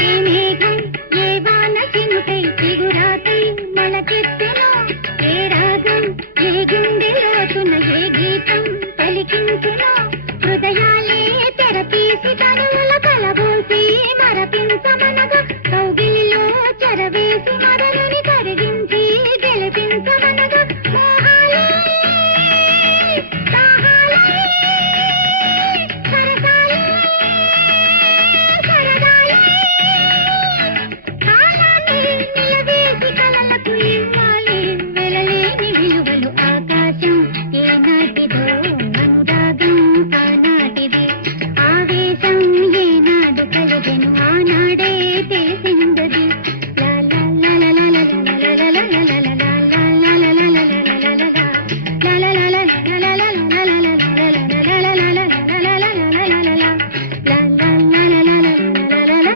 ఏ మేఘం ఏ వాన చినుకై చిగురాకై మొలకెత్తెనో, ఏ రాగం ఏ గుండె లోతున ఏ గీతం పలికించెనో, హృదయాలే తెరపీసి కనుల కలబోసి మరపించమనగా, కౌగిలిలో చెరవేసి మరలని కరిగించి గెలిపించమనగా, మోహాలే దాహాలే సరసాలే సరదాలే, కాలాన్ని నిలవేసి కలలకు ఇవ్వాలి వెలలేని విలువలు. ఆకాశం ఏనాటిదో అనురాగం ఆనాటిది, ఆవేశం ఏనాడు కలిగెను ఆనాడే తెలిసిందది.